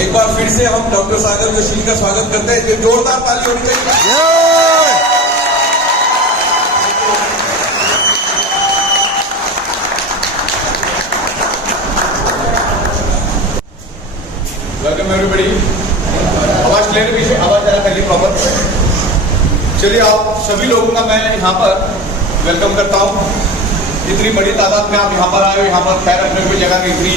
एक बार फिर से हम डॉक्टर सागर जोशी का स्वागत करते हैं। जोरदार ताली होनी चाहिए। Welcome everybody. आवाज क्लियर पीछे, आवाज जरा पहले प्रॉपर। चलिए, आप सभी लोगों का मैं यहाँ पर वेलकम करता हूँ। इतनी बड़ी तादाद में आप यहाँ पर आए हो, यहाँ पर खैर अपने कोई जगह की इतनी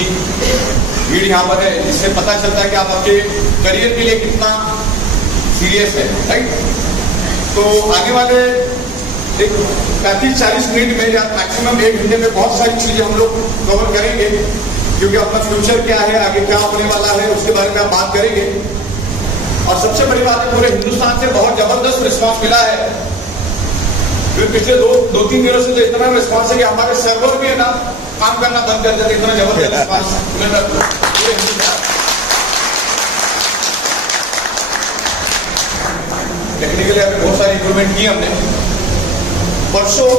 भीड़ यहाँ पर है, इससे पता चलता है कि आप आपके करियर के लिए कितना सीरियस है, राइट। तो आगे वाले एक 35-40 मिनट में या मैक्सिमम 1 घंटे में बहुत सारी चीजें हम लोग कवर करेंगे, क्योंकि अपना फ्यूचर क्या है, आगे क्या होने वाला है, उसके बारे में आप बात करेंगे। और सबसे बड़ी बात है, पूरे हिंदुस्तान से बहुत जबरदस्त रिस्पॉन्स मिला है। फिर पिछले 2-3 दिनों से तो इतना रिस्पॉन्स है कि हमारे सर्वर भी है ना काम करना बंद कर देते, इतना जबरदस्त रिस्पॉन्स मिल रहा है पूरे हिंदुस्तान। टेक्निकली अभी बहुत सारी इंप्रूवमेंट की हमने। परसों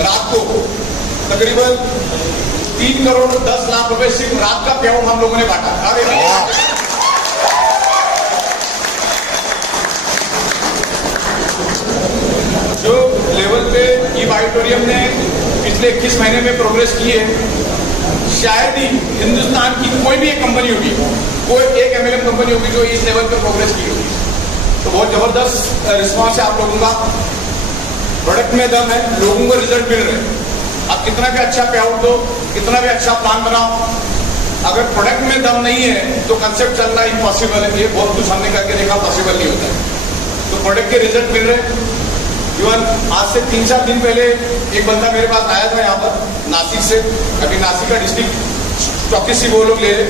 रात को तकरीबन 3 करोड़ 10 लाख रुपए सिर्फ रात का पे आउट हम लोगों ने बांटा। जो लेवल पे ईब ऑडिटोरियम ने पिछले 21 महीने में प्रोग्रेस की है, शायद ही हिंदुस्तान की कोई भी एक कंपनी होगी, कोई एक एमएलएम कंपनी होगी जो इस लेवल पे प्रोग्रेस की होगी। तो बहुत जबरदस्त रिस्पॉन्स है आप लोगों का। प्रोडक्ट में दम है, लोगों को रिजल्ट मिल रहे हैं। आप कितना भी अच्छा पे आउट दो, कितना भी अच्छा प्लान बनाओ, अगर प्रोडक्ट में दम नहीं है तो कंसेप्ट चलना इम्पॉसिबल है। ये बहुत कुछ हमने करके देखा, पॉसिबल नहीं होता है। तो प्रोडक्ट के रिजल्ट मिल रहे हैं। इवन आज से 3-4 दिन पहले एक बंदा मेरे पास आया था यहाँ पर नासिक से। अभी नासिक का डिस्ट्रिक्ट चौकीस से वो लोग ले रहे।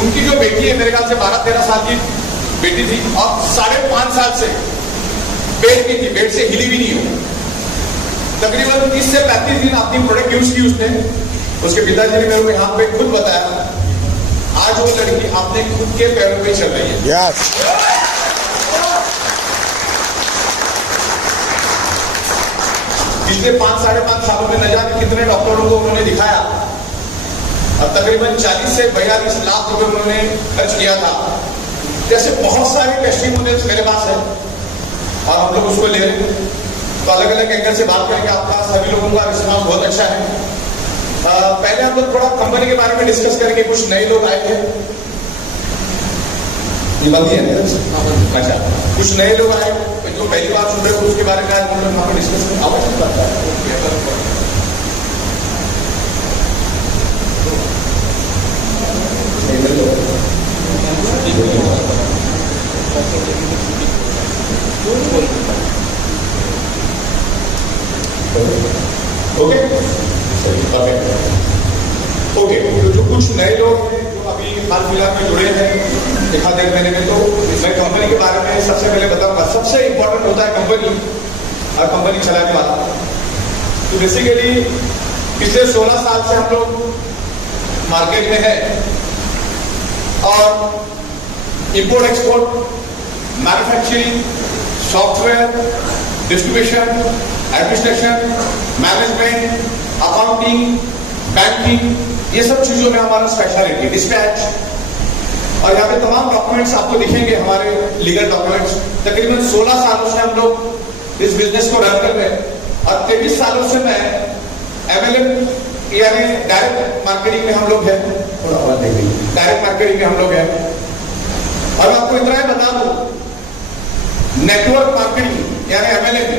उनकी जो बेटी है मेरे ख्याल से 12-13 साल की बेटी थी और 5.5 साल से बेड की थी, बेड से हिली भी नहीं हो। तकरीबन 30 से 35 दिन अपनी प्रोडक्ट यूज की उसने। उसके पिताजी ने मेरे को यहाँ पे खुद बताया, आज वो लड़की अपने खुद के पैरों पे चल रही है। yes. पिछले 5-5.5 सालों में न जाने कितने डॉक्टरों को उन्होंने दिखाया और तकरीबन 40 से 42 लाख रुपए उन्होंने खर्च किया था। जैसे बहुत सारे टेस्टिमोनियल्स मेरे पास है और हम लोग उसको ले रहे हैं। तो अलग अलग एंगल से बात करेंगे। आपका सभी लोगों का रिस्पॉन्स बहुत अच्छा है। पहले हम लोग थोड़ा कंपनी के बारे में डिस्कस करेंगे। कुछ नए लोग आए थे, अच्छा कुछ नए लोग आए जो पहली बार सुन रहे हो, उसके बारे में आज हम लोग वहां पर डिस्कस करेंगे। आवाज नहीं करता है। Okay okay. तो जो कुछ नए लोग हैं जो अभी हाल फिलहाल में जुड़े हैं एक आध महीने में, तो मैं कंपनी के बारे में सबसे पहले बताऊंगा। सबसे इंपॉर्टेंट होता है कंपनी और कंपनी चलाने वाला। तो बेसिकली पिछले 16 साल से हम लोग मार्केट में है और import export, manufacturing, software, distribution, administration, management, accounting, banking, ये सब चीजों में हमारा स्पेशलिटी। डिस्पैच और यहाँ पे तमाम डॉक्यूमेंट्स आपको दिखेंगे, हमारे लीगल डॉक्यूमेंट्स। तकरीबन 16 सालों से हम लोग इस बिजनेस को रन कर रहे हैं और 23 सालों से मैं एमएलएम यानी डायरेक्ट मार्केटिंग में हम लोग हैं। थोड़ा और देखिए, डायरेक्ट मार्केटिंग में हम लोग हैं। और मैं आपको इतना ही बता दूं, नेटवर्क मार्केटिंग यानी एमएलएम,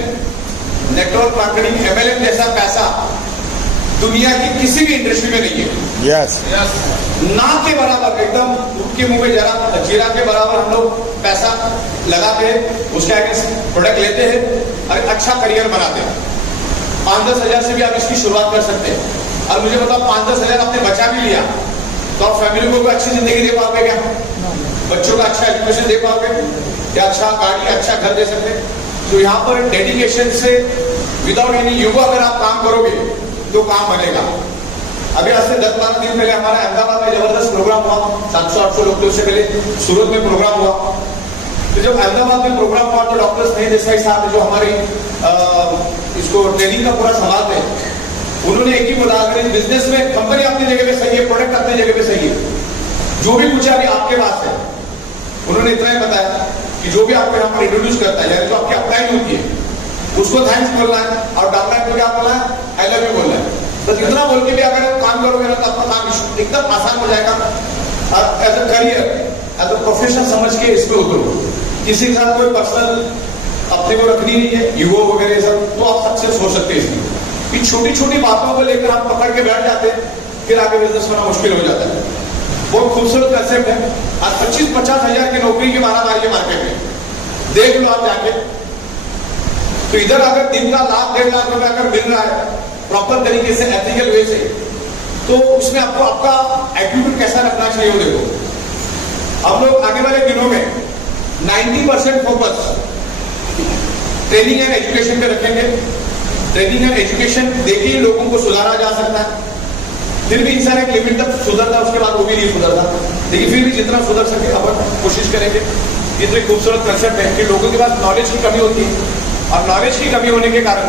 नेटवर्क मार्केटिंग एमएलएम जैसा पैसा दुनिया की किसी भी इंडस्ट्री में नहीं है। yes. ना के बराबर, एकदम के मुंह में जरा जीरा के बराबर हम लोग पैसा लगाते हैं, उसके आगे प्रोडक्ट लेते हैं और अच्छा करियर बनाते हैं। 5-10 हजार से भी आप इसकी शुरुआत कर सकते हैं। और मुझे बताओ, 5-10 हजार आपने बचा भी लिया तो आप फैमिली को अच्छी जिंदगी दे पाओगे क्या? बच्चों का अच्छा एजुकेशन दे पाओगे या अच्छा गाड़ी, अच्छा घर दे सकते हैं? तो यहाँ पर डेडिकेशन से विदाउट एनी ईगो अगर आप काम करोगे तो काम बनेगा। अभी आज से 10-12 दिन पहले हमारा अहमदाबाद में जबरदस्त प्रोग्राम हुआ, 700-800 लोग थे। उससे पहले सूरत में प्रोग्राम हुआ। तो जब अहमदाबाद में प्रोग्राम हुआ तो डॉक्टर स्नेह देसाई साहब जो हमारी इसको ट्रेनिंग का पूरा संभालते हैं, उन्होंने एक ही बोला, अगर इस बिजनेस में कंपनी अपनी जगह पे सही है, प्रोडक्ट अपनी जगह पे सही है, जो भी पूछा अभी आपके पास है, उन्होंने इतना ही बताया कि जो भी आपको यहाँ पर इंट्रोड्यूस करता है, यानी जो आपकी अपलाइन होती है, उसको थैंक्स बोलना है, और डाउनलाइन को क्या बोलना है, आई लव यू बोलना है। बस इतना बोल के भी अगर आप काम करोगे ना, तो आपका काम एकदम आसान हो जाएगा। और as a career, as a profession समझ के इसमें उतरो। किसी के साथ कोई पर्सनल अपने को रखनी नहीं है, ईगो वगैरह सब, तो आप सक्सेस हो सकते हैं इसमें। ये छोटी छोटी बातों को लेकर आप पकड़ के बैठ जाते हैं, फिर आगे बिजनेस करना मुश्किल हो जाता है। बहुत खूबसूरत कंसेप्ट है। आज 25-50 हजार की नौकरी की मारामारी है मार्केट में, देख लो आप जाके। तो इधर अगर दिन का 1-1.5 लाख रुपए अगर मिल रहा है प्रॉपर तरीके से, एथिकल वे से, तो उसमें आपको आपका एटीट्यूड कैसा रखना चाहिए वो देखो। हम लोग आने वाले दिनों में 90% फोकस ट्रेनिंग एंड एजुकेशन पे रखेंगे। ट्रेनिंग एंड एजुकेशन देके ही लोगों को सुधारा जा सकता है। फिर भी इंसान एक लिमिट तक सुधरता, उसके बाद वो भी नहीं सुधरता, लेकिन फिर भी जितना सुधर सके अपन कोशिश करेंगे। ये तो एक खूबसूरत कंसेप्ट है कि लोगों के पास नॉलेज की कमी होती है, और नॉलेज की कमी होने के कारण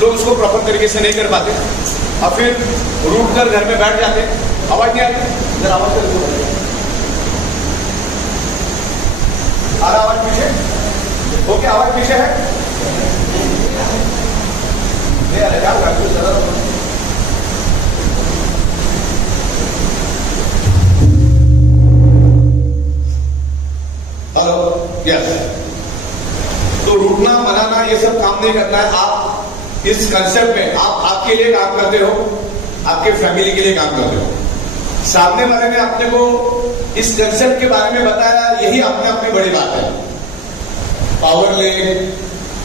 लोग उसको प्रॉपर तरीके से नहीं कर पाते, और फिर रूट कर घर में बैठ जाते। आवाज नहीं आती, जरा आवाज कर, आ रहा आवाज पीछे, ओके आवाज पीछे है, क्या हेलो, यस। तो रूठना मनाना ये सब काम नहीं करना है। आप इस कंसेप्ट में आप आपके लिए काम करते हो, आपके फैमिली के लिए काम करते हो। सामने वाले ने अपने को इस कंसेप्ट के बारे में बताया, यही अपने अपनी बड़ी बात है। पावर ले,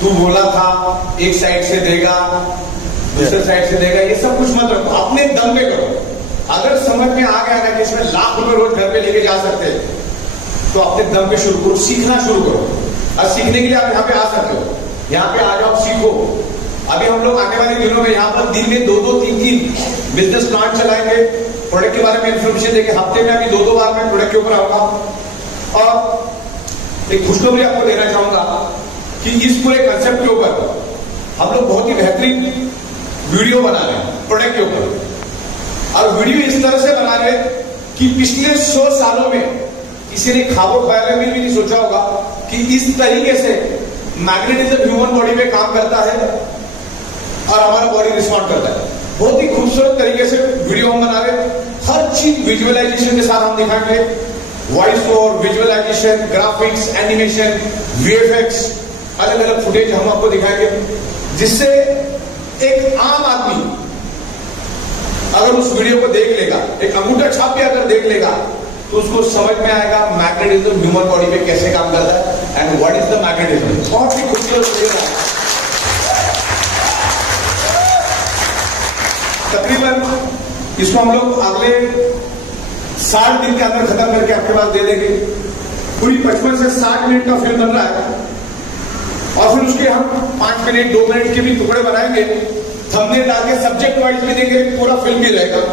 तू बोला था, एक साइड से देगा, दूसरे साइड से देगा, ये सब कुछ मत रखो, अपने दम पे करो। अगर समझ में आ गया ना कि इसमें लाख रुपए रोज घर पे लेके जा सकते हैं, तो अपने दम पे शुरू करो, सीखना शुरू करो। और सीखने के लिए आप यहाँ पे आ सकते हो, यहाँ पे आ जाओ, सीखो। अभी हम लोग आने वाले दिनों में यहाँ पर दिन में 2-2, 3-3 बिजनेस प्लान चलाएंगे, प्रोडक्ट के बारे में इंफॉर्मेशन देके। हफ्ते में अभी 2-2 बार मैं प्रोडक्ट के ऊपर आऊंगा। और एक खुशखबरी आपको देना चाहूंगा कि इस पूरे कंसेप्ट के ऊपर हम लोग बहुत ही बेहतरीन वीडियो बना रहे हैं प्रोडक्ट के ऊपर। और वीडियो इस तरह से बना रहे कि पिछले 100 सालों में किसी ने ख्वाबों ख्यालों में भी नहीं सोचा होगा कि इस तरीके से मैग्नेटिज्म ह्यूमन बॉडी में काम करता है और हमारा बॉडी रिस्पॉन्ड करता है। बहुत ही खूबसूरत तरीके से वीडियो हम बना रहे, हर चीज विजुअलाइजेशन के साथ हम दिखाएंगे। Voice over, visualisation, graphics, animation, VFX, अलग अलग फुटेज हम आपको दिखाएंगे, जिससे एक आम आदमी अगर उस वीडियो को देख लेगा, एक अंगूठा छाप भी अगर देख लेगा, तो उसको समझ में आएगा मैग्नेटिज्म ह्यूमन बॉडी में कैसे काम करता है and what is the magnetism. बहुत ही खूबसूरत वीडियो है। तकरीबन इसको हम लोग अगले 60 दिन के अंदर खत्म करके आपके पास दे देंगे। पूरी 55 से 60 मिनट का फिल्म बन रहा है, और फिर उसके हम 5 मिनट 2 मिनट के भी टुकड़े बनाएंगे, थंबनेल डाल के सब्जेक्ट वाइज भी देंगे, पूरा फिल्म भी रहेगा।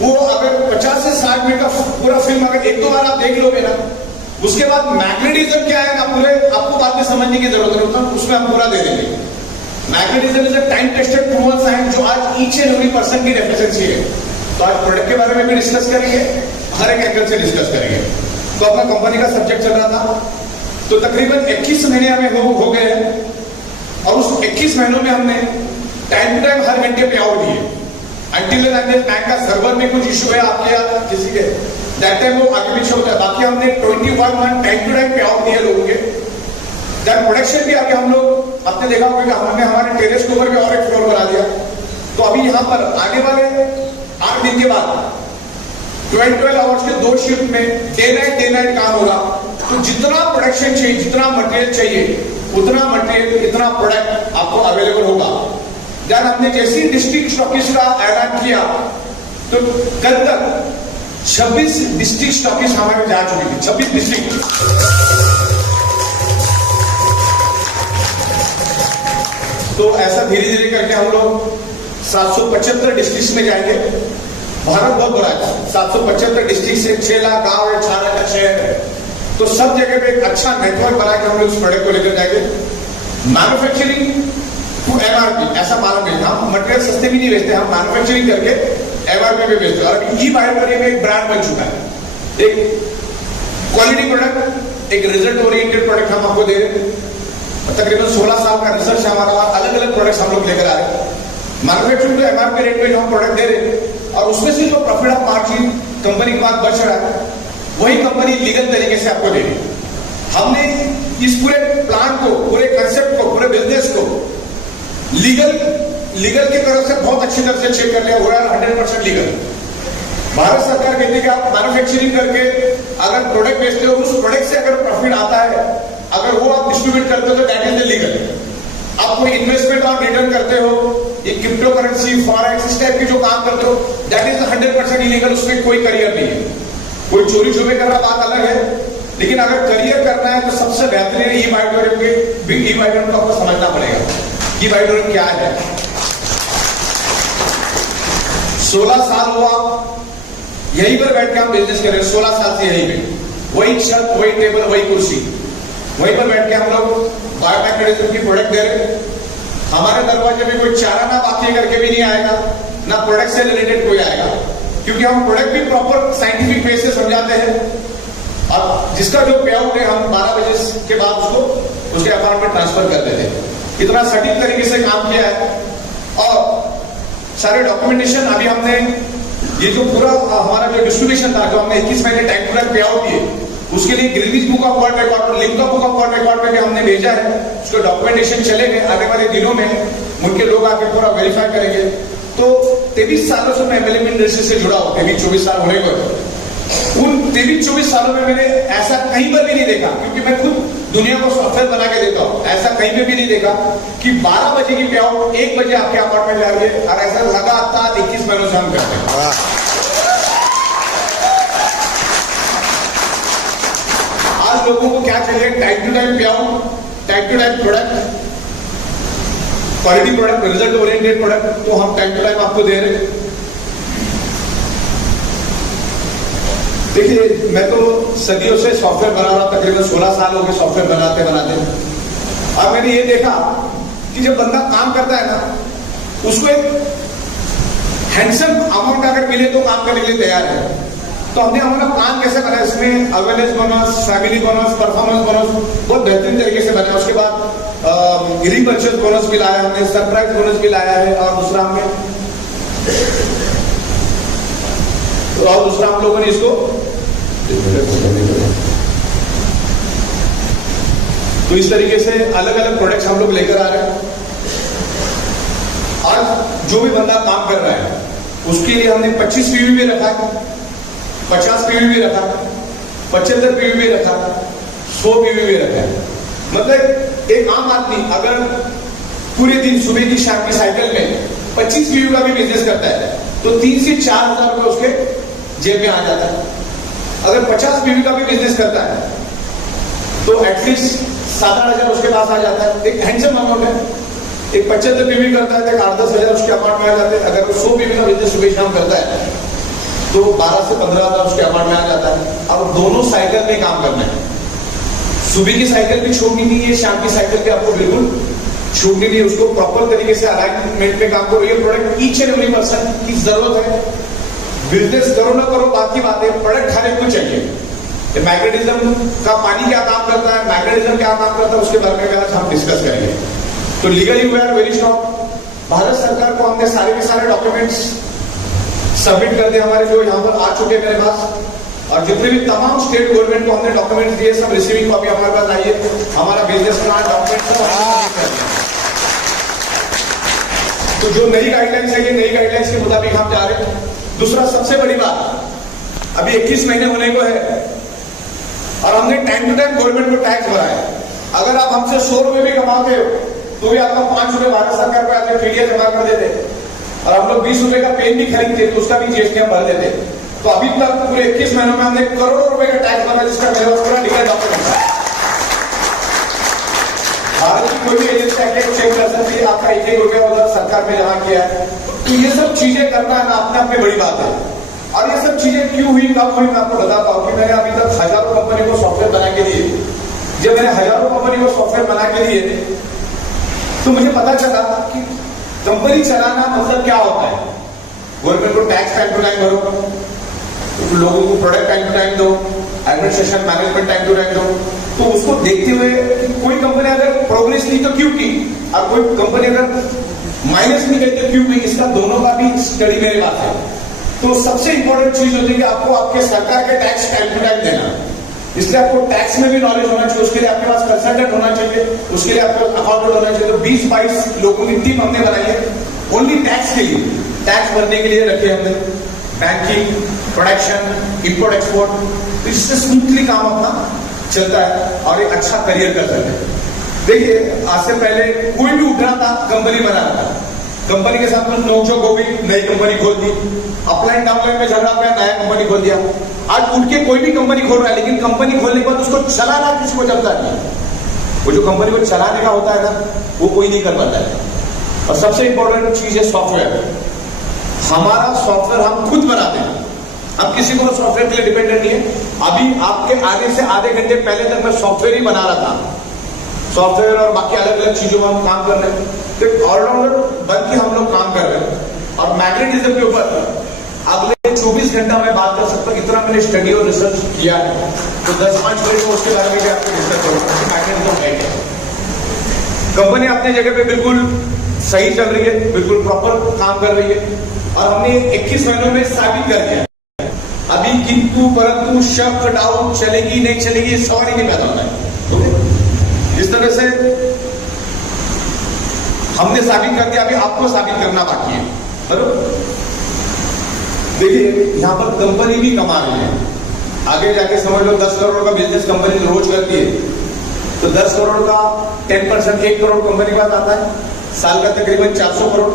वो अगर 50 से 60 मिनट का पूरा फिल्म अगर 1-2 बार आप देख लोगे ना, उसके बाद मैग्नेटिज्म क्या है ना पूरे आपको बाद में समझने की जरूरत नहीं होता, उसमें हम पूरा दे देंगे। Magnetism is a time tested proven science, जो आज ईच एंड एवरी पर्सन की डेफिशिएंसी है। तो आज प्रोडक्ट के बारे में भी डिस्कस करेंगे, हर एक एंगल से डिस्कस करेंगे। तो अपना कंपनी का सब्जेक्ट चल रहा था, तो तकरीबन 21 महीने हमें हो गए हैं, और उस 21 महीनों में हमने टाइम टू टाइम हर घंटे पे आउट दिए। अंटिल बैंक का सर्वर में कुछ इशू है आपके या किसी के, दैट टाइम वो आगे पीछे होता है। बाकी हमने 21 month time to time pay out दिए लोगों के। दैन प्रोडक्शन भी आगे हम लोग आपने देखा होगा कि हमने हमारे टेरेस के ऊपर भी और एक फ्लोर बना दिया। तो अभी यहाँ पर आने वाले 8 दिन के बाद 12 आवर्स के 2 शिफ्ट में डे नाइट काम होगा। तो जितना प्रोडक्शन चाहिए, जितना मटेरियल चाहिए, उतना मटेरियल, इतना प्रोडक्ट आपको अवेलेबल होगा। जब हमने जैसी डिस्ट्रिक्ट स्टॉकिस्ट का ऐलान किया, तो कल तक 26 डिस्ट्रिक्ट स्टॉकिस्ट हमारे जा चुके थे। 26 डिस्ट्रिक्ट। तो ऐसा धीरे धीरे करके हम लोग 775 डिस्ट्रिक्ट में जाएंगे। भारत बहुत बड़ा है, 775 डिस्ट्रिक्ट से 6 लाख गांव है, 4 लाख शहर है। तो सब जगह पे एक अच्छा नेटवर्क बना के हम लोग इस प्रोडक्ट को लेकर जाएंगे। मैन्युफैक्चरिंग टू एमआरपी, ऐसा मालूम बेचना। हम मटेरियल सस्ते भी नहीं बेचते, हम मैन्युफैक्चरिंग करके एमआरपी पे बेचते हैं। और अभी ई बायोटोरियम एक ब्रांड बन चुका है, एक क्वालिटी प्रोडक्ट, एक रिजल्ट ओरिएंटेड प्रोडक्ट हम आपको दे रहे हैं। तकरीबन 16 साल का रिसर्च हमारा, अलग अलग प्रोडक्ट्स हम लोग लेकर आ रहे हैं। मैन्युफैक्चरिंग तो एमआरपी रेट पे जो हम प्रोडक्ट दे रहे हैं, और उसमें से जो प्रॉफिट ऑफ मार्जिन कंपनी के पास बच रहा है, वही कंपनी लीगल तरीके से आपको दे रही है। हमने इस पूरे प्लान को, पूरे कंसेप्ट को, पूरे बिजनेस को लीगल की तरफ से बहुत अच्छी तरह से चेक कर लिया, हो रहा है 100% लीगल। भारत सरकार कहती है कि आप मैन्युफैक्चरिंग करके अगर प्रोडक्ट बेचते हो, उस प्रोडक्ट से अगर प्रॉफिट आता है, अगर वो आप डिस्ट्रीब्यूट करते हो, तो दैट इज लीगल। आप कोई इन्वेस्टमेंट और रिटर्न करते हो, ये क्रिप्टो करेंसी, फॉरेक्स, इस टाइप के जो काम करते हो, दैट इज 100% इलीगल। उसमें कोई करियर नहीं है। कोई चोरी छुपे करना बात अलग है, लेकिन अगर करियर करना है तो सबसे बेहतरीन ई बायोटोरियम के, ई बायोटोरियम को आपको समझना पड़ेगा। ई बायोटोरियम क्या है? 16 साल हुआ यहीं पर बैठ के हम बिजनेस कर रहे हैं। 16 साल से यहीं पे, वही छत, वही टेबल, वही कुर्सी, वहीं पर बैठ के हम लोग बायोटेक्नोलॉजी की प्रोडक्ट दे रहे हैं। हमारे दरवाजे में कोई चारा ना बाकी करके भी नहीं आएगा, ना प्रोडक्ट से रिलेटेड कोई आएगा, क्योंकि हम प्रोडक्ट भी प्रॉपर साइंटिफिक वे से समझाते हैं। और जिसका जो पे आउट है, हम 12 बजे के बाद उसको उसके अकाउंट में ट्रांसफर कर देते हैं। इतना सटीक तरीके से काम किया है। और सारे डॉक्यूमेंटेशन अभी हमने, ये जो पूरा हमारा जो डिस्ट्रीब्यूशन था, जो हमने 21 महीने time to time pay out किए, उसके लिए Guinness book of world record, Limca book of world record में भी हमने भेजा है। उसको डॉक्यूमेंटेशन चलेंगे आने वाले दिनों में, उनके लोग आके पूरा वेरीफाई करेंगे। तो 23 सालों से मैं एमएलएम इंडस्ट्री से जुड़ा हूं, 23-24 साल होने को। उन 23-24 सालों में मैंने ऐसा कहीं पर भी नहीं देखा, क्योंकि मैं खुद दुनिया को सॉफ्टवेयर बना के देता हूं, ऐसा कहीं पे भी नहीं देखा कि 12 बजे की पे आउट 1 बजे आपके अपार्टमेंट जा रही है। और ऐसा लगातार 21 महीनों से हम करते हैं। आज लोगों को क्या चाहिए? Time to time pay out, time to time product, quality product, result oriented product. तो हम टाइम टू टाइम आपको दे रहे हैं। देखिए, मैं तो सदियों से सॉफ्टवेयर बना रहा, तकरीबन 16 साल हो गए सॉफ्टवेयर बनाते बनाते। और मैंने ये देखा कि जब बंदा काम करता है ना, उसको एक हैंडसम अमाउंट अगर मिले तो काम करने के लिए तैयार है। तो हमने हमारा प्लान कैसे बनाया, इसमें awareness bonus, family bonus, performance bonus बहुत बेहतरीन तरीके से बनाया। उसके बाद रीपर्चेज बोनस भी लाया हमने, सरप्राइज बोनस भी लाया है, और दूसरा हम लोगों ने इसको तो इस तरीके से अलग अलग प्रोडक्ट्स हम लोग लेकर आ रहे हैं। आज जो भी बंदा काम कर रहा है, उसके लिए हमने 25 पीवी भी रखा है, 50 पीवी भी रखा, 75 पीवी भी रखा, 100 पीवी भी रखा है। मतलब एक आम आदमी अगर पूरे दिन सुबह की शाम की साइकिल में 25 पीवी का भी बिजनेस करता है, तो 3 से 4 हजार रुपए उसके जेब में आ जाता है। अगर 50 पीवी का भी बिजनेस करता है, तो एटलीस्ट 7-8 हजार उसके पास आ जाता है। एक हैंडसम अमाउंट है। एक 75 पीवी करता है तो 8-10 हजार उसके अकाउंट में आ जाते हैं। अगर वो 100 पीवी का बिजनेस सुबह शाम करता है, तो 12 से 15 हजार उसके अकाउंट में आ जाता है। अब दोनों साइकिल में काम करना है। सुबह की साइकिल भी छोड़नी नहीं है, शाम की साइकिल भी आपको बिल्कुल छूटनी नहीं है। उसको प्रॉपर तरीके से अलाइनमेंट में काम करो। ये product each and every person की जरूरत है। बिजनेस करो ना करो बात की बात है, प्रोडक्ट हर एक को चाहिए। मैग्नेटिज्म का पानी क्या काम करता है, मैग्नेटिज्म क्या काम करता है, उसके बारे में आज हम डिस्कस करेंगे। तो legally we are very strong. Bharat सरकार को हमने सारे के सारे डॉक्यूमेंट्स सबमिट कर दिए, हमारे जो यहाँ पर आ चुके हैं मेरे पास। और जितने भी तमाम स्टेट गवर्नमेंट को हमने डॉक्यूमेंट्स दिए, सब रिसीविंग कॉपी हमारे पास आई है। हमारा बिजनेस प्लान डॉक्यूमेंट तो जो नई गाइडलाइंस है, ये नई गाइडलाइंस के मुताबिक हम जा रहे हैं। दूसरा सबसे बड़ी बात, अभी 21 महीने होने को है और हमने टाइम टू टाइम गवर्नमेंट को टैक्स भरा है। अगर आप हमसे 100 रुपए भी कमाते हो, तो भी आपका 5 रुपए भारत सरकार को ऐसे फीडिया जमा कर देते। और हम लोग 20 रुपए का पेन भी खरीदते, तो उसका भी जीएसटी हम भर देते। तो अभी तक पूरे 21 महीनों में हमने करोड़ों रुपए का टैक्स भरा, जिसका मेरे पास पूरा लीगल डॉक्यूमेंट है। भारत की कोई भी एजेंसी आके चेक कर सकती है आपका 1-1 रुपया उधर सरकार में जमा किया है। तो ये सब चीजें करना है ना, अपने आप में बड़ी बात है। और ये सब चीजें क्यों हुई, कब हुई, मैं आपको बताता हूँ कि मैंने अभी तक हजारों कंपनी को सॉफ्टवेयर बना के दिए। जब मैंने हजारों कंपनी को सॉफ्टवेयर बना के दिए, तो मुझे पता चला कि कंपनी चलाना मतलब क्या होता है। गवर्नमेंट को टैक्स टाइम टू टाइम भरो, लोगों को प्रोडक्ट टाइम टू टाइम दो, administration management time to time दो। तो उसको देखते हुए कोई कंपनी अगर प्रोग्रेस ली तो क्यों की, और कोई कंपनी अगर माइनस नहीं गई तो क्यों की, इसका दोनों का भी स्टडी मेरे पास है। तो सबसे इंपॉर्टेंट चीज होती है कि आपको आपके सरकार के टैक्स टाइम टू टाइम देना, इसलिए आपको टैक्स में भी नॉलेज होना चाहिए, उसके लिए आपके पास कंसल्टेंट होना चाहिए, उसके लिए आपके पास अकाउंटेंट होना चाहिए। तो 20-22 लोगों की टीम हमने बनाई है ओनली टैक्स के लिए, टैक्स भरने के लिए रखे हमने, बैंकिंग, प्रोडक्शन, इंपोर्ट एक्सपोर्ट, तो इससे स्मूथली काम अपना चलता है और एक अच्छा करियर कर सकते हैं। देखिए आज से पहले कोई भी उठ रहा था कंपनी बना रहा था, कंपनी के साथ कुछ नोकझोंक हो गई, नई कंपनी खोल दी, अपलाइन डाउनलाइन में झगड़ा हो गया, नया कंपनी खोल दिया। आज उठ के कोई भी कंपनी खोल रहा है, लेकिन कंपनी खोलने के बाद उसको चलाना किसी को जमता नहीं। वो जो कंपनी को चलाने का होता है ना, वो कोई नहीं कर पाता है। और सबसे इंपॉर्टेंट चीज है सॉफ्टवेयर। हमारा सॉफ्टवेयर हम खुद बनाते हैं, हम किसी को सॉफ्टवेयर के लिए डिपेंडेंट नहीं है। अभी आपके आने से आधे घंटे पहले तक मैं सॉफ्टवेयर ही बना रहा था, सॉफ्टवेयर और बाकी अलग अलग चीजों में हम काम कर रहे हैं। तो ऑलराउंडर बन के हम लोग काम कर रहे हैं। और मैग्नेटिज्म के ऊपर अगले 24 घंटा में बात कर सकता हूँ, इतना मैंने स्टडी और रिसर्च किया है। तो 10-5 मिनट में उसके बारे में भी आपको डिस्कस करूंगा। मैग्नेटिज्म है क्या। कंपनी अपने जगह पे बिल्कुल सही चल रही है, बिल्कुल प्रॉपर काम कर रही है, और हमने 21 महीनों में साबित कर दिया। अभी किंतु परंतु शक डाउट चलेगी नहीं चलेगी सवाल ही नहीं पैदा होता है। इस तरह से हमने साबित कर दिया, अभी आपको साबित करना बाकी है। बराबर। देखिए यहां पर कंपनी भी कमा रही है, आगे जाके समझ लो 10 करोड़ का बिजनेस कंपनी रोज करती है, तो 10 करोड़ का 10% 1 करोड़ कंपनी के पास आता है, साल का तकरीबन 400 करोड़।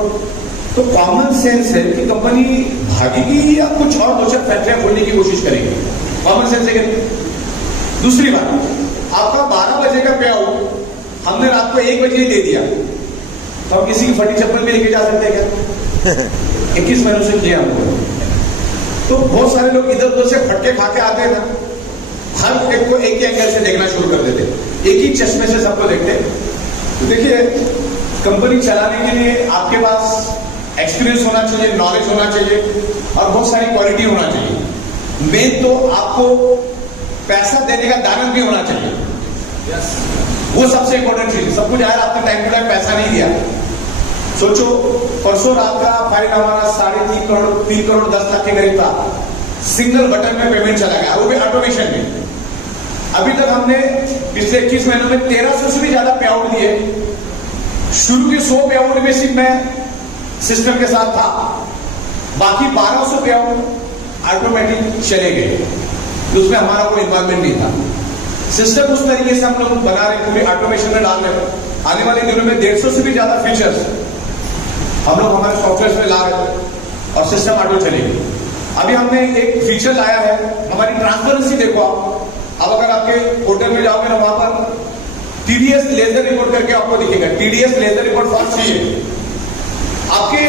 तो कॉमन सेंस है कि कंपनी भागेगी या कुछ और 2-4 फैक्ट्रियां खोलने की कोशिश करेगी, कॉमन सेंस है। दूसरी बात, आपका 12 बजे का पे आउट हमने रात को 1 बजे ही दे दिया, तो हम किसी की फटी चप्पल भी लेके जा सकते हैं क्या? 21 महीनों से किया हमको। तो बहुत सारे लोग इधर उधर से फटके खा के आते हैं ना, हर एक को एक ही एंगल से देखना शुरू कर देते, एक ही चश्मे से सबको देखते। तो देखिए कंपनी चलाने के लिए आपके पास एक्सपीरियंस होना चाहिए, नॉलेज होना चाहिए, और बहुत सारी क्वालिटी होना चाहिए। मेन तो आपको पैसा देने का दानव भी होना चाहिए। वो सबसे इंपॉर्टेंट चीज। सब कुछ आया, आपने टाइम टू टाइम पैसा नहीं दिया। सोचो परसों रात का फाइल हमारा 3.5 करोड़ 3 करोड़ 10 लाख के करीब था, सिंगल बटन में पेमेंट चला गया, वो भी ऑटोमेशन में। अभी तक हमने पिछले 21 महीनों में 1300 से भी ज्यादा पे आउट दिए। शुरू के 100 पे आउट में सिर्फ मैं सिस्टम के साथ था, बाकी 1200 पे आउट ऑटोमेटिक चले गए, तो उसमें हमारा कोई इन्वॉल्वमेंट नहीं था। सिस्टम उस तरीके से हम लोग बना रहे, पूरे ऑटोमेशन में डाल रहे। आने वाले दिनों में 150 से भी ज्यादा फीचर्स हम लोग हमारे सॉफ्टवेयर में ला रहे हैं और सिस्टम ऑटो चलेगी। अभी हमने एक फीचर लाया है, हमारी ट्रांसपेरेंसी देखो आप। अब अगर आपके पोर्टल में जाओगे ना, वहां पर टीडीएस लेजर रिपोर्ट करके आपको दिखेगा, TDS ledger report for CA. आपके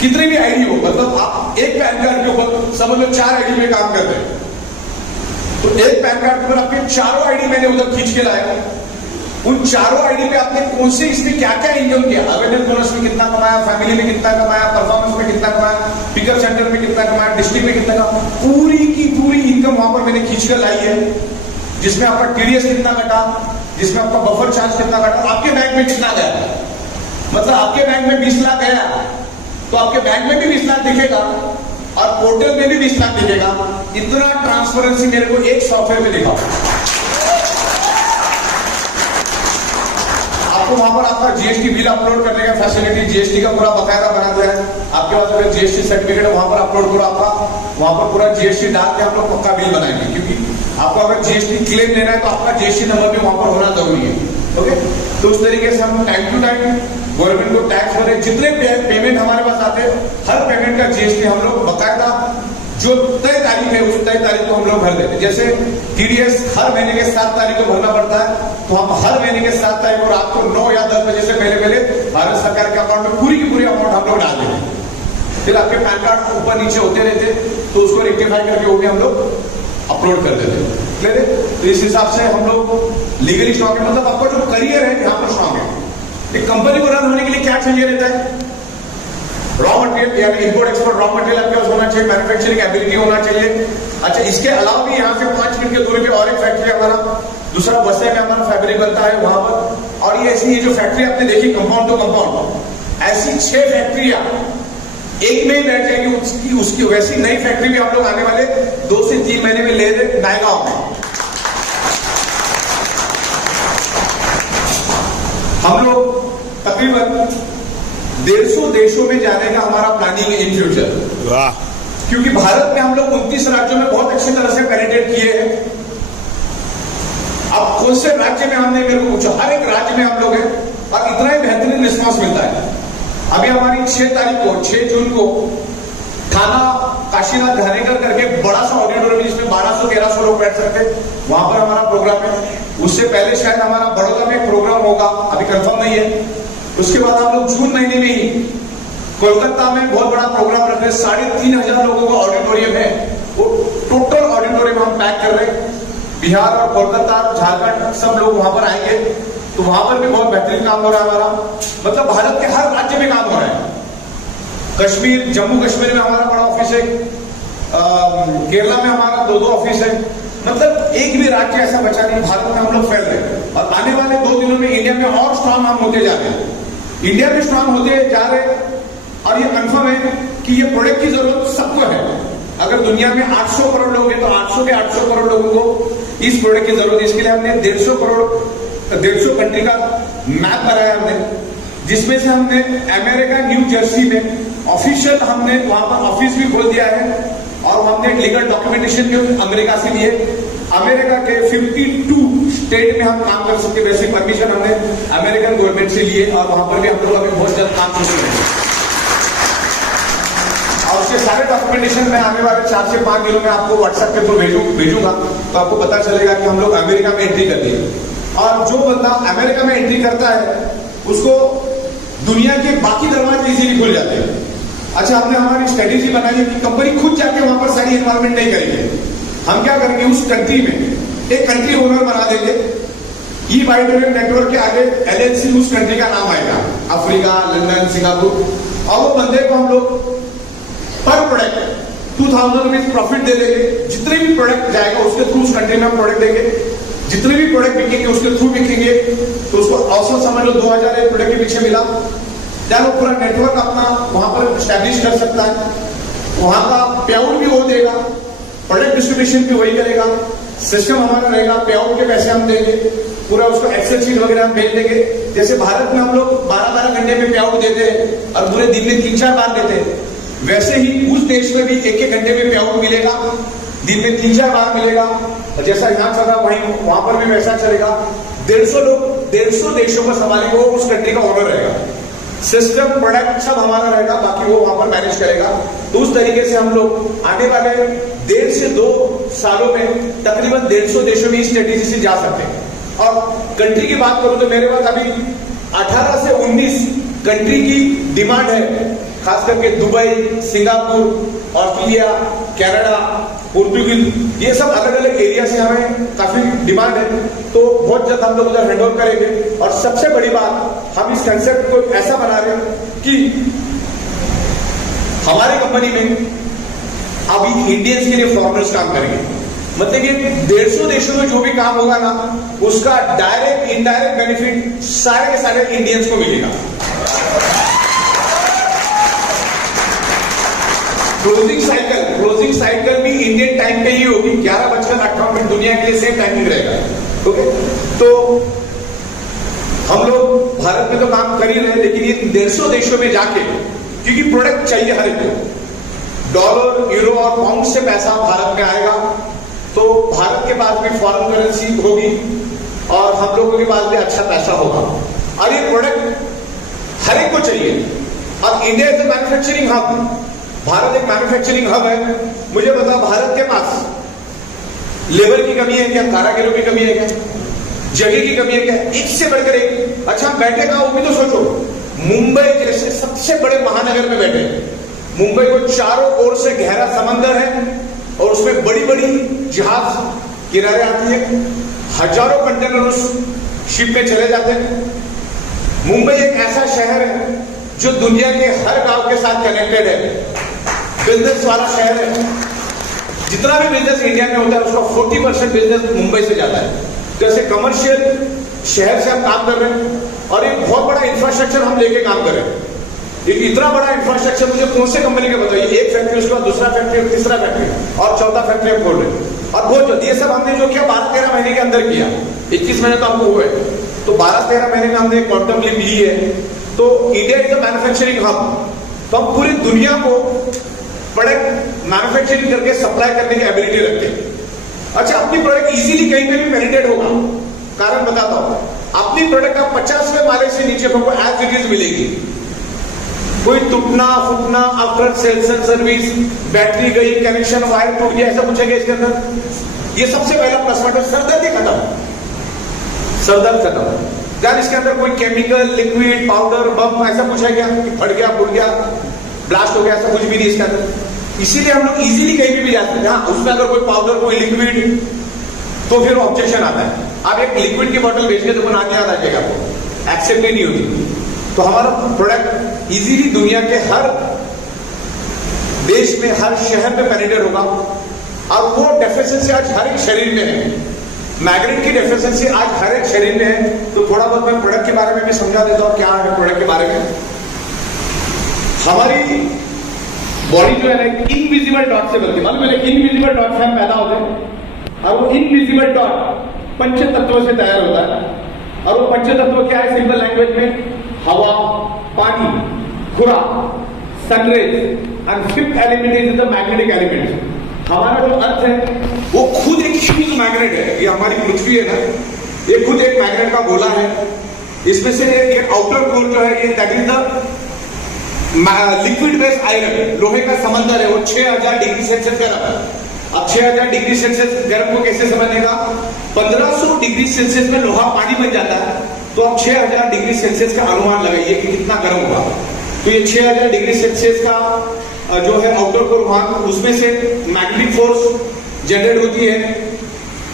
कितने भी आईडी हो, मतलब आप एक पैन कार्ड के ऊपर समझ लो 4 आईडी में काम कर रहे हैं, तो एक पैन कार्ड के ऊपर आपके चारों आईडी मैंने उधर खींच के लाया। उन चारों आईडी पे आपने कौन से इसमें क्या क्या इनकम किया, अवेलेबल बोनस में कितना कमाया, फैमिली में कितना कमाया, परफॉर्मेंस में कितना कमाया, पिकअप सेंटर में कितना कमाया, डिस्ट्रिक्ट में कितना कमाया, पूरी की पूरी इनकम वहां पर मैंने खींच कर लाई है। जिसमें आपका टीडीएस कितना कटा, जिसमें आपका बफर चार्ज कितना कटा, आपके बैंक में कितना गया। मतलब आपके बैंक में 20 लाख गया तो आपके बैंक में भी 20 लाख दिखेगा और पोर्टल में भी 20 लाख दिखेगा। इतना ट्रांसपेरेंसी मेरे को एक सॉफ्टवेयर में दिखा। आपको वहां पर आपका जीएसटी बिल अपलोड करने का फैसिलिटी, जीएसटी का पूरा बकायदा बना दिया है। आपके पास अगर जीएसटी सर्टिफिकेट है वहां पर अपलोड करो, आपका वहां पर पूरा जीएसटी डाल के आप लोग पक्का बिल बनाएंगे, क्योंकि आपको अगर जीएसटी क्लेम लेना है तो आपका जीएसटी नंबर भी वहां पर होना जरूरी है। ओके, तो उस तरीके से हम टाइम टू टाइम गवर्नमेंट को टैक्स भरे, जितने पेमेंट हमारे पास आते हैं हर पेमेंट का जीएसटी हम लोग बकायदा जो तय तारीख है उस तय तारीख को हम लोग भर देते हैं। जैसे टीडीएस हर महीने के 7 तारीख को भरना पड़ता है, तो हम हर महीने के 7 तारीख को रात को 9 या 10 बजे से पहले भारत सरकार के अकाउंट में पूरी की पूरी अमाउंट हम लोग डाल देते हैं। फिर आपके पैन कार्ड ऊपर नीचे होते रहते तो उसको रेक्टिफाई करके वो भी हम लोग अपलोड कर देते हैं। क्लियर है? तो इस हिसाब से हम लोग लीगली स्ट्रॉन्ग है, मतलब आपका जो करियर है यहाँ पर स्ट्रॉन्ग है। एक कंपनी को रन होने के लिए क्या चाहिए रहता है? रॉ मटेरियल, यानी इंपोर्ट एक्सपोर्ट रॉ मटेरियल आपके पास होना चाहिए, मैन्युफैक्चरिंग एबिलिटी होना चाहिए। अच्छा, इसके अलावा भी यहाँ से 5 मिनट की दूरी पे और एक फैक्ट्री हमारा, दूसरा बसे में हमारा फैब्रिक बनता है वहां पर। और ये ऐसी, ये जो फैक्ट्री आपने देखी कंपाउंड टू कंपाउंड, ऐसी 6 फैक्ट्रियां एक में ही बैठ जाएगी। उसकी वैसी नई फैक्ट्री भी हम लोग आने वाले 2 से 3 महीने में ले रहे नायगांव में। हम लोग तकरीबन 150 देशों में जाने का हमारा प्लानिंग है इन फ्यूचर, क्योंकि भारत में हम लोग 29 राज्यों में बहुत अच्छी तरह से पेनिट्रेट किए हैं। अब कौन से राज्य में हमने, मेरे को पूछा, हर एक राज्य में हम लोग हैं और इतना ही बेहतरीन रिस्पॉन्स मिलता है। अभी हमारी 6 तारीख को, 6 जून को थाना काशीनाथ घानेकर करके बड़ा सा ऑडिटोरियम जिसमें 1200-1300 लोग बैठ सकते हैं, वहां पर हमारा प्रोग्राम है। उससे पहले शायद हमारा बड़ौदा में एक प्रोग्राम होगा, अभी कंफर्म नहीं है। उसके बाद हम लोग जून महीने में ही कोलकाता में बहुत बड़ा प्रोग्राम रख रहे हैं। 3500 लोगों का ऑडिटोरियम है, वो टोटल ऑडिटोरियम हम पैक कर रहे हैं। बिहार और कोलकाता, झारखंड सब लोग वहां पर आएंगे, तो वहां पर भी बहुत बेहतरीन काम हो रहा है हमारा। मतलब भारत के हर राज्य में काम हो रहा है। कश्मीर, जम्मू कश्मीर में हमारा बड़ा ऑफिस है, केरला में हमारा 2 ऑफिस है। मतलब एक भी राज्य ऐसा बचा नहीं, भारत में हम लोग फैल रहे हैं। और आने वाले 2 दिनों में इंडिया में और स्ट्रांग हम होते जा रहे हैं, इंडिया में स्ट्रांग होते जा रहे हैं। और ये कंफर्म है कि ये प्रोडक्ट की जरूरत सबको है। अगर दुनिया में 800 करोड़ लोग हैं तो 800 के 800 करोड़ लोगों को इस प्रोडक्ट की जरूरत है। इसके लिए हमने 150 कंट्री का मैप बनाया हमने, जिसमें से हमने अमेरिका न्यू जर्सी में ऑफिशियल हमने वहां पर ऑफिस भी खोल दिया है। और हमने लीगल डॉक्यूमेंटेशन भी अमेरिका से लिए। अमेरिका के 52 स्टेट में हम काम कर सकते, वैसे परमिशन हमने अमेरिकन गवर्नमेंट से लिए और वहां पर भी हम लोग अभी बहुत जल्द काम शुरू करेंगे। और उसके सारे डॉक्यूमेंटेशन मैं आने वाले 4 से 5 दिनों में आपको व्हाट्सएप के थ्रू भेजूंगा, तो आपको पता चलेगा कि हम लोग अमेरिका में एंट्री कर दिए। और जो बंदा अमेरिका में एंट्री करता है उसको दुनिया के बाकी दरवाजे इजीली खुल जाते हैं। अच्छा, हमने हमारी स्ट्रेटेजी बनाई है कि कंपनी खुद जाके वहां पर सारी इन्वॉल्वमेंट नहीं करेंगे। हम क्या करेंगे, उस कंट्री में एक कंट्री ओनर बना देंगे। ई बायोटोरियम नेटवर्क के आगे LLC उस कंट्री का नाम आएगा, अफ्रीका, लंदन, सिंगापुर। और वो बंदे को हम लोग पर प्रोडक्ट 2000 रुपीज प्रॉफिट दे देंगे। जितने भी प्रोडक्ट जाएगा उसके थ्रू उस कंट्री में हम प्रोडक्ट देंगे, जितने भी प्रोडक्ट बिकेंगे उसके थ्रू बिकेंगे। तो उसको औसत समझ लो 2000 एक प्रोडक्ट के पीछे मिला, या वो पूरा नेटवर्क अपना वहां पर स्टैब्लिश कर सकता है। वहां का पे आउट भी वो देगा, प्रोडक्ट डिस्ट्रीब्यूशन भी वही करेगा, सिस्टम हमारा रहेगा, पे आउट के पैसे हम देंगे, पूरा उसको एक्सेल शीट वगैरह हम भेज देंगे। जैसे भारत में हम लोग 12-12 घंटे में पे आउट देते हैं और पूरे दिन में 3-4 बार देते हैं, वैसे ही उस देश में भी 1-1 घंटे में पे आउट मिलेगा, दिन में 3-4 बार मिलेगा। और जैसा यहाँ चल रहा वहां पर भी वैसा चलेगा। 150 लोग 150 देशों को संभालेंगे, वो उस कंट्री का ओनर रहेगा। सिस्टम प्रोडक्ट सब हमारा रहेगा, बाकी वो वहां पर मैनेज करेगा। तो उस तरीके से हम लोग आने वाले 1.5 से 2 सालों में तकरीबन 150 देशों में इस स्ट्रेटेजी से जा सकते हैं। और कंट्री की बात करूं तो मेरे पास अभी 18 से 19 कंट्री की डिमांड है, खास करके Dubai, Singapore, Australia, Canada, Portuguese, ये सब अलग अलग एरिया से हमें काफी डिमांड है। तो बहुत जल्द हम लोग उधर हैंड ओवर करेंगे। और सबसे बड़ी बात, हम इस कंसेप्ट को ऐसा बना रहे हैं कि हमारी कंपनी में अभी इंडियंस के लिए फॉरेनर्स काम करेंगे। मतलब कि 150 देशों में जो भी काम होगा ना, उसका डायरेक्ट इनडायरेक्ट बेनिफिट सारे के सारे इंडियंस को मिलेगा। क्लोजिंग साइकिल भी इंडियन टाइम पे ही होगी, 11:58 दुनिया के लिए सेम टाइमिंग रहेगा। ओके, तो हम लोग भारत में तो काम कर ही रहे, लेकिन ये 150 देशों में जाके, क्योंकि प्रोडक्ट चाहिए हर एक को, डॉलर, यूरो और पाउंड से पैसा भारत में आएगा, तो भारत के पास भी फॉरेन करेंसी होगी और हम लोगों के पास भी अच्छा पैसा होगा। और ये प्रोडक्ट हर एक को चाहिए। और India is a manufacturing hub, Bharat एक मैन्युफैक्चरिंग हब है। मुझे बताओ, भारत के पास लेबर की कमी है क्या, कारीगरों की कमी है क्या, जगह की कमी है क्या? एक से बढ़कर एक। अच्छा, हम बैठे कहां, वो भी तो सोचो। मुंबई जैसे सबसे बड़े महानगर में बैठे। मुंबई को चारों ओर से गहरा समंदर है और उसमें बड़ी बड़ी जहाज किनारे आती है, हजारों कंटेनर उस शिप में चले जाते हैं। मुंबई एक ऐसा शहर है जो दुनिया के हर गांव के साथ कनेक्टेड है, बिजनेस वाला शहर है। जितना भी बिजनेस इंडिया में होता है उसका 40% बिजनेस मुंबई से जाता है। जैसे कमर्शियल शहर से हम काम कर रहे हैं और एक बहुत बड़ा इंफ्रास्ट्रक्चर हम लेके काम कर रहे हैं। एक इतना बड़ा इंफ्रास्ट्रक्चर मुझे कौन से कंपनी का बताइए, एक फैक्ट्री, उसके बाद दूसरा फैक्ट्री, तीसरा फैक्ट्री और चौथा फैक्ट्री हम खोल रहे हैं। और बहुत जल्दी ये सब हमने जो किया 12-13 महीने के अंदर किया, 21 महीने तो हमको हुए, तो 12-13 महीने में हमने क्वांटम लीप ली है। तो India is a manufacturing hub, तो हम पूरी दुनिया को प्रोडक्ट मैन्युफैक्चरिंग करके सप्लाई करने की एबिलिटी रखते हैं। अच्छा, अपनी प्रोडक्ट इजीली कहीं पे भी पेनिट्रेट होगा, कारण बताता हूं। अपनी प्रोडक्ट आप 50वें माले से नीचे हमको एज इट इज मिलेगी, कोई टूटना फूटना, after sales and service, battery गई, कनेक्शन वायर टूट गया, ऐसा पूछेगा इसके अंदर। ये सबसे पहला प्लस पॉइंट है। सरदर्दी खत्म, सरदर्द खत्म। यार इसके अंदर कोई केमिकल, लिक्विड, पाउडर, बम ऐसा पूछा गया कि फट गया, फूट गया, ब्लास्ट हो गया, ऐसा कुछ भी नहीं इसके अंदर। इसीलिए हम लोग इजीली कहीं भी जाते हैं। हाँ, उसमें अगर कोई पाउडर, कोई लिक्विड, तो फिर ऑब्जेक्शन आता है। आप एक लिक्विड की बोतल बेच के तो ना क्या आ जाएगा, आपको एक्सेप्ट ही नहीं होती। तो हमारा प्रोडक्ट इजीली दुनिया के हर देश में, हर शहर में पेनिट्रेट होगा। और वो डेफिशिएंसी आज हर एक शरीर में है, मैग्नेट की डेफिशिएंसी आज हर एक शरीर में है। तो थोड़ा बहुत मैं प्रोडक्ट के बारे में भी समझा देता हूं, क्या है प्रोडक्ट के बारे में। हमारी बॉडी जो है ना इनविजिबल डॉट से बनती है, मालूम है? इनविजिबल डॉट से हम पैदा होते हैं और वो इनविजिबल डॉट पंच तत्वों से तैयार होता है। और वो पंच तत्व क्या है सिंपल लैंग्वेज में? हवा, पानी, खुराक, sun rays and fifth element is the magnetic element. हमारा जो अर्थ है वो खुद एक ह्यूज मैग्नेट है। ये हमारी पृथ्वी है ना, ये खुद एक मैग्नेट का गोला है। इसमें से एक आउटर कोर जो है ये that is the liquid based iron, लोहे का समंदर है। वो 6000 डिग्री सेल्सियस गर्म है। अब 6000 डिग्री सेल्सियस गर्म को कैसे समझेगा? 1500 डिग्री सेल्सियस में लोहा पानी बन जाता है। तो आप 6000 डिग्री सेल्सियस का अनुमान लगाइए कि कितना गर्म होगा। तो ये 6000 डिग्री सेल्सियस का जो है आउटर कोर वहां, उसमें से मैग्नेटिक फोर्स जनरेट होती है।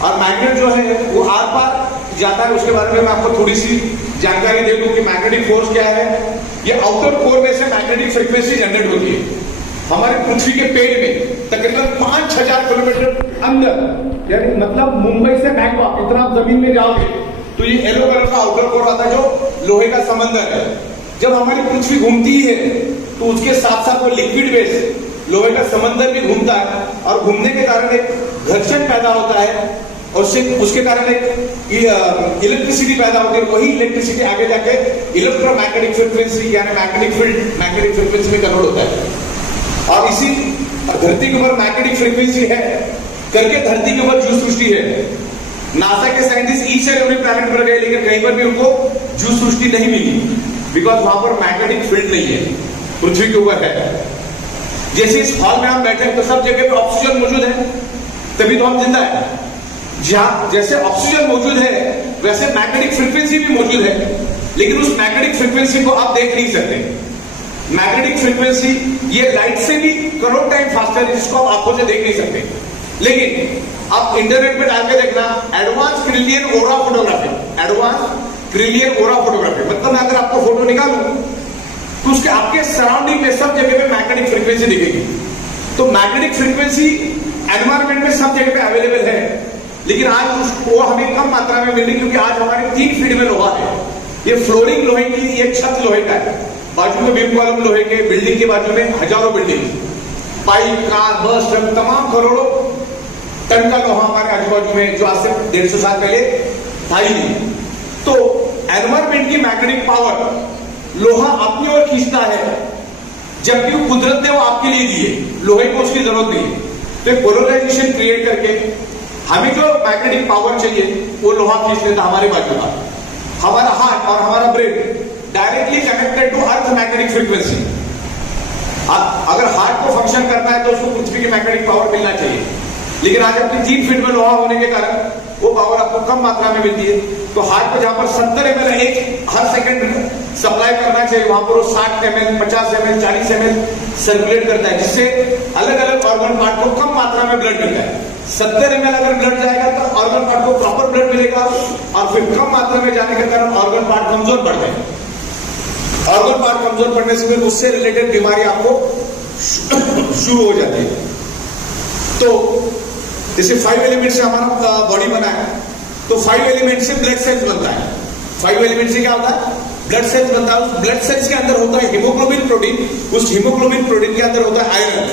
और मैग्नेट जो है वो आर पार जाता है। उसके बारे में मैं आपको थोड़ी सी जानकारी दे दूं कि मैग्नेटिक फोर्स क्या है। ये आउटर कोर में से मैग्नेटिक फ्रीक्वेंसी जनरेट होती है। हमारे पृथ्वी के पेड़ में तकरीबन 5000 किलोमीटर अंदर, यानी मतलब मुंबई से बैंकॉक इतना आप जमीन में जाओगे तो ये येलो कलर का आउटर कोर आता है जो लोहे का समंदर है। जब हमारी पृथ्वी घूमती है तो उसके साथ साथ वो लिक्विड बेस लोहे का समंदर भी घूमता है। और घूमने के कारण एक घर्षण पैदा होता है और उसके कारण एक इलेक्ट्रिसिटी पैदा होती है। वही इलेक्ट्रिसिटी आगे जाके इलेक्ट्रोमैग्नेटिक फ्रीक्वेंसी यानी मैग्नेटिक फील्ड, मैग्नेटिक फ्रीक्वेंसी में कन्वर्ट होता है। और इसी धरती के ऊपर मैग्नेटिक फ्रीक्वेंसी है करके धरती के ऊपर जीव सृष्टि है। नासा के scientist each and every planet पर गए लेकिन कहीं पर भी उनको जीव सृष्टि नहीं मिली, बिकॉज वहां पर मैग्नेटिक फील्ड नहीं है, पृथ्वी के ऊपर है। जैसे इस हॉल में हम बैठे हैं तो सब जगह पे ऑक्सीजन मौजूद है, तभी तो हम जिंदा है। जहां जैसे ऑक्सीजन मौजूद है वैसे मैग्नेटिक फ्रीक्वेंसी भी मौजूद है, लेकिन उस मैग्नेटिक फ्रीक्वेंसी को आप देख नहीं सकते। मैग्नेटिक फ्रीक्वेंसी ये लाइट से भी करोड़ टाइम फास्टर है, जिसको आप आंखों से देख नहीं सकते। लेकिन आप इंटरनेट पे डाल के देखना एडवांस क्रिलियन ओरा फोटोग्राफी, एडवांस क्रिलियन ओरा फोटोग्राफी, मतलब मैं अगर आपको फोटो निकालूं तो उसके आपके सराउंडिंग में सब जगह पे मैग्नेटिक फ्रीक्वेंसी दिखेगी। तो मैग्नेटिक फ्रीक्वेंसी एनवायरमेंट में सब जगह पे अवेलेबल है, लेकिन आज उसको हमें कम मात्रा में मिल रही, क्योंकि आज हमारे 3 फीट में लोहा है। ये फ्लोरिंग लोहे की, ये छत लोहे का है, बाजू में बीम कॉलम लोहे के, बिल्डिंग के बाजू में हजारों बिल्डिंग, पाइप, कार, बस, ट्रक, तमाम करोड़ों टन का लोहा हमारे आजू बाजू में, जो आज से 150 साल पहले था ही नहीं। तो एनवायरमेंट की मैग्नेटिक पावर लोहा अपनी ओर खींचता है, जबकि वो कुदरत ने वो आपके लिए दिए, लोहे को उसकी जरूरत नहीं है। तो पोलराइजेशन क्रिएट करके हमें जो मैग्नेटिक पावर चाहिए वो लोहा खींच लेता हमारे बाजू का। हमारा हार्ट और हमारा brain directly connected to earth magnetic frequency. अगर हार्ट को फंक्शन करना है तो उसको पृथ्वी की मैग्नेटिक पावर मिलना चाहिए, लेकिन आज अपनी 3 फीट में लोहा होने के कारण वो पावर आपको कम मात्रा में मिलती है। तो हार्ट को जहां पर 70 ml एक हर सेकंड सप्लाई करना चाहिए, वहां पर वो 60 ml, 50 ml, 40 ml सर्कुलेट करता है, जिससे अलग अलग ऑर्गन पार्ट को कम मात्रा में ब्लड मिलता है। 70 ml अगर ब्लड जाएगा तो ऑर्गन पार्ट को प्रॉपर ब्लड मिलेगा, और फिर कम मात्रा में जाने के कारण ऑर्गन पार्ट कमजोर पड़ते हैं। ऑर्गन पार्ट कमजोर पड़ने से फिर उससे रिलेटेड बीमारी आपको शुरू हो जाती है। तो जैसे 5 एलिमेंट से हमारा बॉडी बना है, तो 5 एलिमेंट से ब्लड सेल्स बनता है। 5 एलिमेंट से क्या होता है? ब्लड सेल्स बनता है। उस ब्लड सेल्स के अंदर होता है हीमोग्लोबिन प्रोटीन, उस हीमोग्लोबिन प्रोटीन के अंदर होता है आयरन,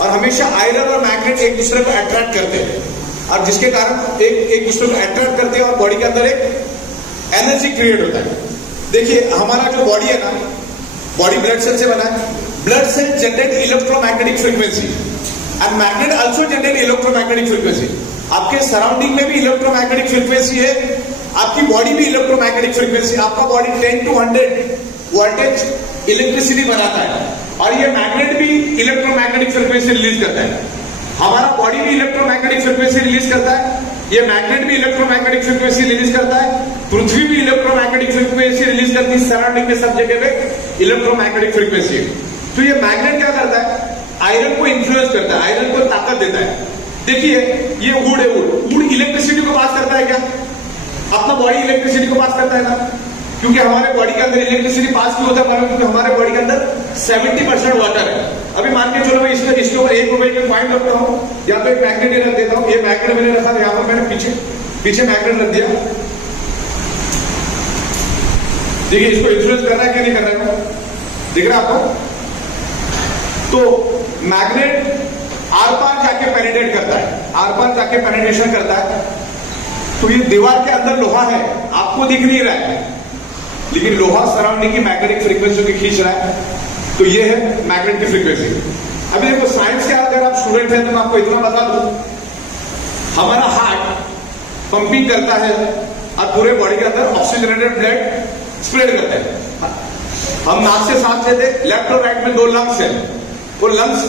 और हमेशा आयरन और मैग्नेट एक दूसरे को अट्रैक्ट करते हैं, और जिसके कारण एक दूसरे को अट्रैक्ट करते हैं और बॉडी के अंदर एक एनर्जी क्रिएट होता है। देखिए हमारा जो बॉडी है ना, बॉडी ब्लड सेल से बना है। Blood sale generate electromagnetic frequency and magnet also generate electromagnetic frequency. आपके सराउंडिंग में भी इलेक्ट्रोमैग्नेटिक फ्रीक्वेंसी है, आपकी बॉडी भी इलेक्ट्रोमैग्नेटिक फ्रीक्वेंसी। आपका बॉडी 10 to 100 वोल्टेज इलेक्ट्रिसिटी बनाता है, और ये मैग्नेट भी इलेक्ट्रोमैग्नेटिक फ्रीक्वेंसी रिलीज करता है। हमारा बॉडी भी इलेक्ट्रोमैग्नेटिक फ्रीक्वेंसी रिलीज करता है, ये मैग्नेट भी इलेक्ट्रोमैग्नेटिक फ्रीक्वेंसी रिलीज करता है, पृथ्वी भी इलेक्ट्रोमैग्नेटिक फ्रीक्वेंसी रिलीज करती है, सराउंडिंग में सब जगह पे इलेक्ट्रोमैग्नेटिक फ्रीक्वेंसी है। तो ये मैग्नेट क्या करता है? आयरन को इन्फ्लुएंस करता है, आयरन को ताकत देता है। देखिए ये वुड है, वुड इलेक्ट्रिसिटी को पास करता है क्या? अपना बॉडी इलेक्ट्रिसिटी को पास करता है ना, क्योंकि हमारे बॉडी के अंदर इलेक्ट्रिसिटी पास क्यों होता है मालूम? क्योंकि हमारे बॉडी के अंदर 70% वाटर है। अभी मान के चलो मैं इसके ऊपर 1 रुपए का कॉइन रखता हूँ, या तो एक मैग्नेट रख देता हूँ। ये मैग्नेट मैंने रखा, यहाँ पर मैंने पीछे मैग्नेट रख दिया। देखिए इसको इन्फ्लुएंस कर रहा है क्या नहीं कर रहा है? दिख रहा है आपको? तो मैग्नेट आर पार जाके पेनिट्रेट करता है, आर पार जाके पेनिट्रेशन करता है। तो ये दीवार के अंदर लोहा है, आपको दिख नहीं रहा है, लेकिन लोहा सराउंडिंग की मैग्नेटिक फ्रीक्वेंसी को खींच रहा है। तो ये है मैग्नेट की फ्रीक्वेंसी। अभी देखो साइंस के अगर आप स्टूडेंट हैं तो मैं आपको इतना बता दूं, हमारा हार्ट पंपिंग करता है और पूरे बॉडी के अंदर ऑक्सीजनेटेड ब्लड स्प्रेड करता है। हम नाक से सांस लेते, लेफ्ट और राइट में 2 लंग्स है, वो लंग्स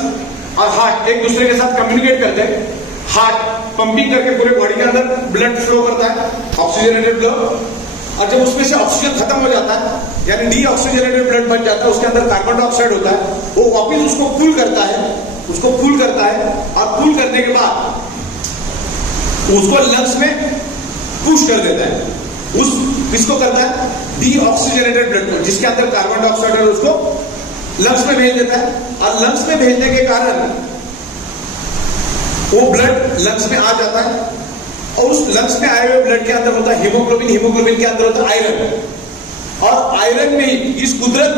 और हार्ट एक दूसरे के साथ कम्युनिकेट करते हैं। हार्ट पंपिंग करके पूरे बॉडी के अंदर ब्लड फ्लो करता है, ऑक्सीजनेटेड ब्लड, और जब उसमें से ऑक्सीजन खत्म हो जाता है, यानी डीऑक्सीजनेटेड ब्लड बन जाता है, उसके अंदर कार्बन डाइऑक्साइड होता है, वो वापिस उसको कूल करता है, और कूल करने के बाद उसको लंग्स में पुश कर देता है। उस किसको करता है? डीऑक्सीजनेटेड ब्लड को, जिसके अंदर कार्बन डाइऑक्साइड है, उसको लंग्स में भेज देता है, और लंग्स में भेजने के कारण वो ब्लड लंग्स में आ जाता है, और उस लंग्स में आए हुए ब्लड के अंदर होता है हीमोग्लोबिन, हीमोग्लोबिन के अंदर होता है आयरन, और आयरन में इस कुदरत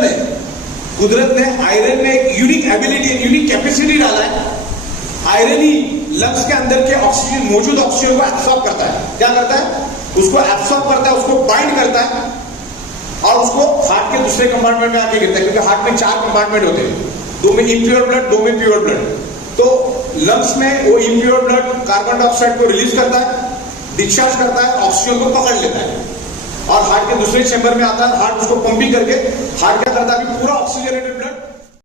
ने आयरन में एक यूनिक एबिलिटी, यूनिक कैपेसिटी डाला है। आयरन ही लंग्स के अंदर के ऑक्सीजन, मौजूद ऑक्सीजन को एब्सॉर्ब करता है। क्या करता है? उसको एब्सॉर्ब करता है, उसको बाइंड करता है, और उसको हार्ट के दूसरे कंपार्टमेंट में आके गिरता है, क्योंकि हार्ट में 4 कंपार्टमेंट होते हैं, 2 में इम्प्योर ब्लड, 2 में प्योर ब्लड। तो लंग्स में वो इम्प्योर ब्लड कार्बन डाइऑक्साइड को रिलीज करता है, डिस्चार्ज करता है, ऑक्सीजन को पकड़ लेता है, और हार्ट के दूसरे चैम्बर में आता है। हार्ट उसको पंपिंग करके हार्ट क्या करता है कि पूरा ऑक्सीजनेटेड ब्लड